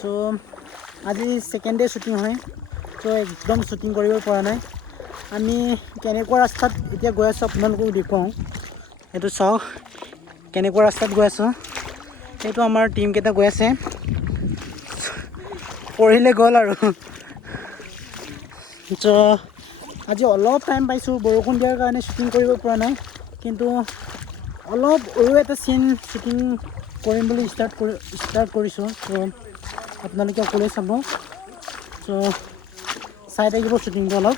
so আজি second day shooting হয় so একদম শুটিং কৰিব পৰা নাই আমি কেনেকুৱা ৰাস্তাত এতিয়া গৈ আছো আপোনালোকক দেখুৱাও এটো চাও কেনেকুৱা ৰাস্তাত গৈ আছো এইটো আমাৰ টিম কেটা গৈ আছে পঢ়িলে গ'ল আৰু সো আজি অলপ টাইম পাইছো বৰষুণ দিয়াৰ কাৰণে শুটিং কৰিব পৰা নাই কিন্তু অলপ এটা সিন শুটিং কৰিম বুলি ষ্টাৰ্ট কৰিছো সো আপোনালোকে অকলে চাব সো চাই থাকিব শুটিংটো অলপ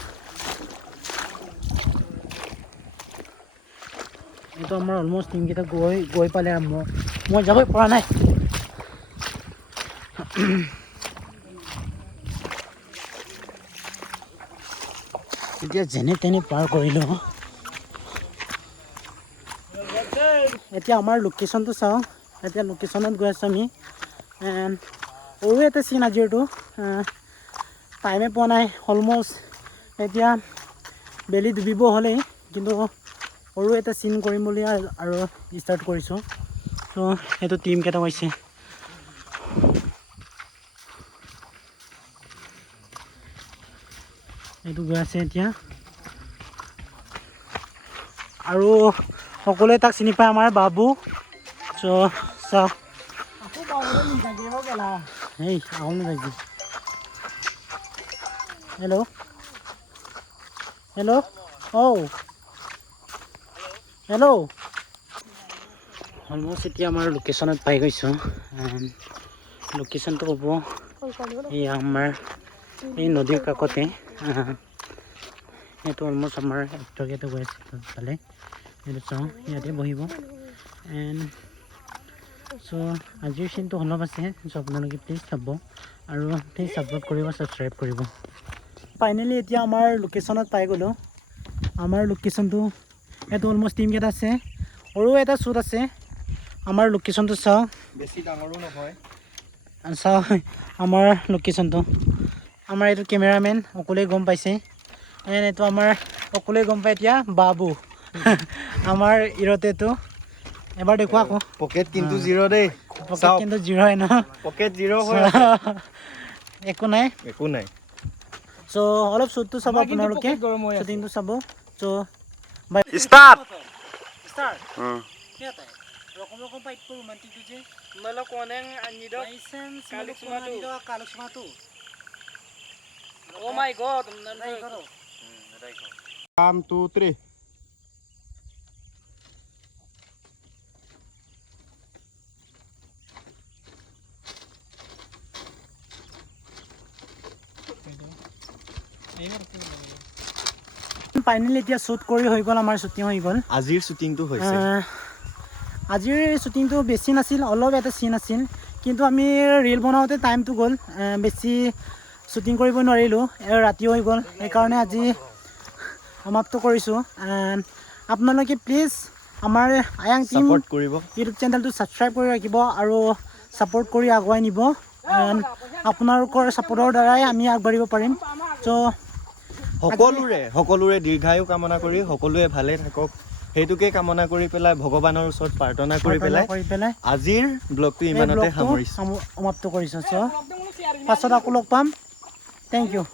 এইটো আমাৰ অলমোষ্ট টিম কেটা গৈ পালে মই যাবই পৰা নাই এতিয়া যেনে তেনে পাৰ কৰিলো এতিয়া আমাৰ লোকেশ্যনটো চাওঁ এতিয়া লোকেশ্যনত গৈ আছো আমি এটা চিন আজিৰটো টাইমে পোৱা নাই অলমোষ্ট এতিয়া বেলি ডুবিব হ'লেই কিন্তু এটা চিন কৰিম বুলি আৰু ষ্টাৰ্ট কৰিছোঁ ত' এইটো টিম কেইটা হৈছে এইটো গৈ আছে এতিয়া আৰু সকলোৱে তাক চিনি পায় আমাৰ বাবু চ' চাওক এই আহোঁ নেকি হেল্ল' হেল্ল' হেল্ল' অলমোষ্ট এতিয়া আমাৰ লোকেশ্যনত পাই গৈছোঁ লোকেশ্যনটো হ'ব এই আমাৰ এই নদীৰ কাষতে এইটো অলমোষ্ট আমাৰ এক্টৰকেইটা গৈ আছে তালে এইটো চাওঁ ইয়াতে বহিব এণ্ড চ' আজিৰ চিনটো অলপ আছে চ' আপোনালোকে প্লিজ চাব আৰু প্লিজ ছাপোৰ্ট কৰিব ছাবস্ক্ৰাইব কৰিব ফাইনেলি এতিয়া আমাৰ লোকেশ্যনত পাই গ'লোঁ আমাৰ লোকেশ্যনটো এইটো অলমোষ্ট টিম কেইটা আছে সৰু এটা শ্বুট আছে আমাৰ লোকেশ্যনটো চাওঁ বেছি ডাঙৰো নহয় চাওঁ আমাৰ লোকেশ্যনটো আমাৰ এইটো কেমেৰামেন অকলেই গম পাইছে এণ্ড এইটো আমাৰ অকলেই গম পাই এতিয়া বাবু আমাৰ ইৰতেটো এবাৰ দেখুৱা আকৌ পকেট কিন্তু জিৰ' দেই পকেট কিন্তু জিৰ' ন পকেট জিৰ' হৈ একো নাই চ' অলপ শ্বুটটো চাব আপোনালোকে শ্বুটিংটো চাব চ' বাই ষ্টাৰ্ট ৰকম পাইট কৰো ৰোমান্টিক যে মেলো কোনেং আনিdo কালুসমাটো oh my god 1 2 3 ফাইনেলি এতিয়া শ্বুট কৰি হৈ গ'ল আমাৰ শ্বুটিং হৈ গ'ল আজিৰ শ্বুটিংটো হৈছে আজিৰ শ্বুটিংটো বেছি নাছিল অলপ এটা চিন আছিল কিন্তু আমি ৰিল বনাওঁতে টাইমটো গ'ল বেছি শ্বুটিং কৰিব নোৱাৰিলোঁ ৰাতি হৈ গ'ল সেইকাৰণে আজি সমাপ্ত কৰিছোঁ আপোনালোকে প্লিজ আমাৰ আয়াং টিম ছাপোৰ্ট কৰিব ইউটিউব চেনেলটো ছাবস্ক্ৰাইব কৰি ৰাখিব আৰু ছাপোৰ্ট কৰি আগুৱাই নিব আপোনালোকৰ ছাপোৰ্টৰ দ্বাৰাই আমি আগবাঢ়িব পাৰিম চ' সকলোৰে দীৰ্ঘায়ু কামনা কৰি সকলোৱে ভালে থাকক সেইটোকে কামনা কৰি পেলাই ভগৱানৰ ওচৰত প্ৰাৰ্থনা কৰি পেলাই আজিৰ ব্লগটো ইমানতে সামৰিছোঁ সমাপ্ত কৰিছোঁ চ' পাছত আকৌ লগ পাম থেংক ইউ